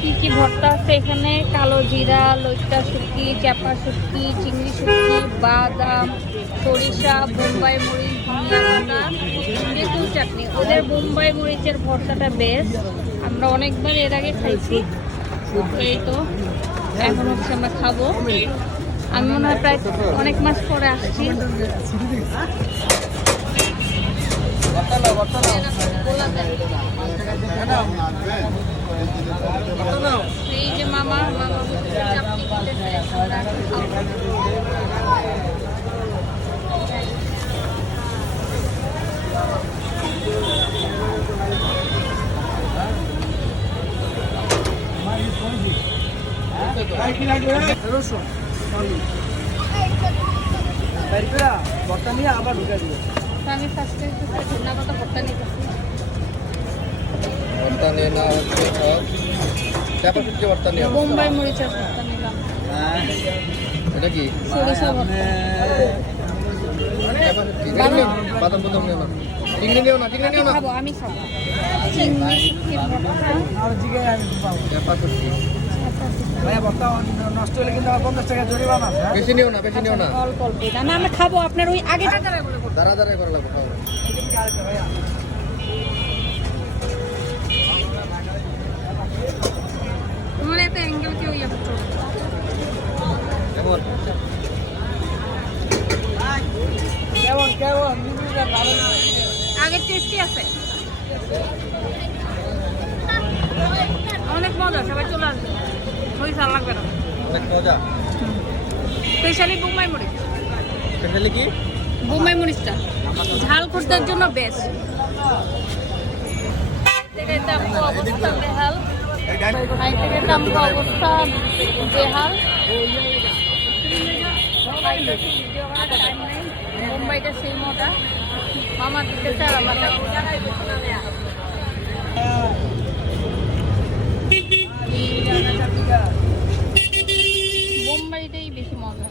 কি কি ভর্তা আছে এখানে? কালো জিরা, লইট্টা শুটকি, চাপা শুটকি, চিংড়ি শুটকি, বাদাম, সরিষা, বোম্বাই মরিচ, ধনিয়া পাতা, তেঁতুল চাটনি। ওদের বোম্বাই মরিচের ভর্তাটা বেস্ট, আমরা অনেকবার এর আগে খাইছি। এই তো এখন হচ্ছে আমরা খাবো। আমি মনে হয় প্রায় অনেক মাস পরে আসছি। এই যে মামা চাটনি খেতেছে। আবার ঢুকে দিবে। আমি ফার্স্টে ধন্যা পাতা ভর্তা নিতেছি। ভর্তা নিয়ে না হচ্ছে চাপা শুটকি ভর্তা নিয়ে বোম্বাই মরিচের ভর্তা নিলাম। এটা কি সরিষা ভর্তা। চাপা শুটকি বাদাম বাদাম নিও না, চিংড়ি নিও না, চিংড়ি নিও না, খাবো, আমি খাবো চিংড়ি শুটকির ভর্তা। চাপা শুটকি ভাইয়া ভর্তা নষ্ট হলে কিন্তু 50 টাকা জরিমানা আছে। বেশি নিও না, বেশি নিও না, অল্প অল্প না, আমরা খাবো। আপনার ওই আগে দাঁড়া দাঁড়াই করা লাগবে। তোমার এত অ্যাঙ্গেল কি হইয়া পড়ছে? কেমন কেমন আগে টেস্টি আছে, অনেক মজা। সবাই চলে আসবে, ওই সার লাগবে না। অনেক মজা। স্পেশালি বোম্বাই মরিচ। স্পেশালি কি বোম্বাই মরিচটা ঝাল করতে জন্য বেস্ট। অবস্থা বেহাল, অবস্থা বেহাল। মুম্বাইটা সেই মজা মামা দিতেছে আর আমার মুম্বাইটাই বেশি মজা।